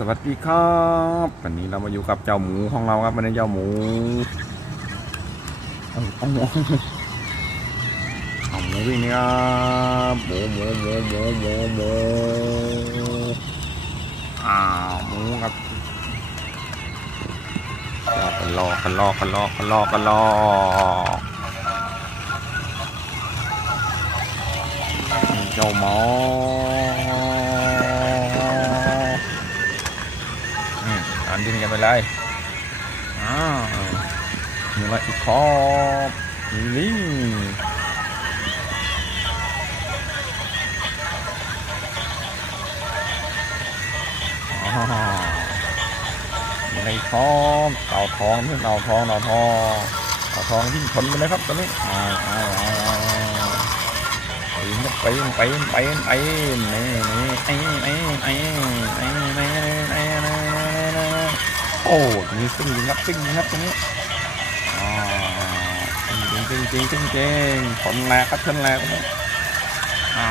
สวัสดีครับวันนี้เรามาอยู่กับเจ้าหมูของเราครับวันนี้เจ้าหมูเอาเอาหมูเอาหมูวิ่งนี่ครับหมูหมูหมูหมูหมูหมูอ้าวหมูครับกันลอกกันลอกกันลอกกันลอกกันลอกเจ้าหมอ อืมดินกันไปเลยอ่ามีอะไรอีกครับมีลิงอ่ามีอะไรอีกครับเต่าทองนี่เต่าทองเต่าทองเต่าทองวิ่งชนไปเลยครับตอนนี้อ้าอ้าอ้าวอ้าวปีนไปไปไปไปนี่นี่ไอ้ไอ้ไอ้ไอ้ โอ้มีซิ่งยิงครับซิ่งครับตรงนี้อ่าจริงจริงจริงจริงจริงผลแรกครับชนแรกครับอ่า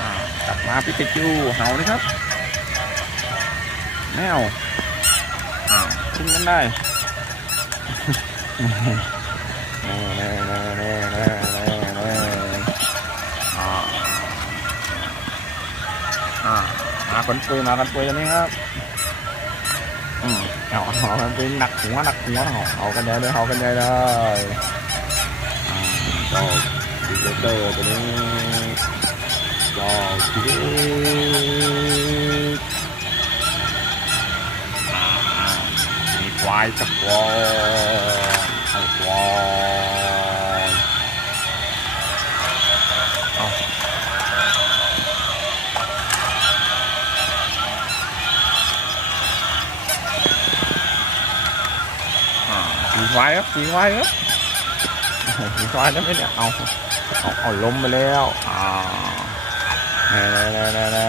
อ่ากลับมาปิกาจูเห่าเลยครับแมวอ่าขึ้นกันได้เน่เน่เน่เน่เน่เน่เน่อ่าอ่า มาคนปุยมาคนปุยตรงนี้ครับอืมเอาเอาคนปุยหนักหัวหนักหัวเอาเอากันใหญ่เลยเอากันใหญ่เลยจ้าดิเกเตอร์ตัวนี้จ้าดิมีควายกับควายเอาควาย สีควายครับสีควายครับสีควายได้ไหมเนี่ยเอาเอาเอาล้มไปแล้วอ่าแน่แน่แน่แน่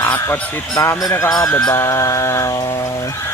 ฝากกดติดตามด้วยนะครับบ๊ายบาย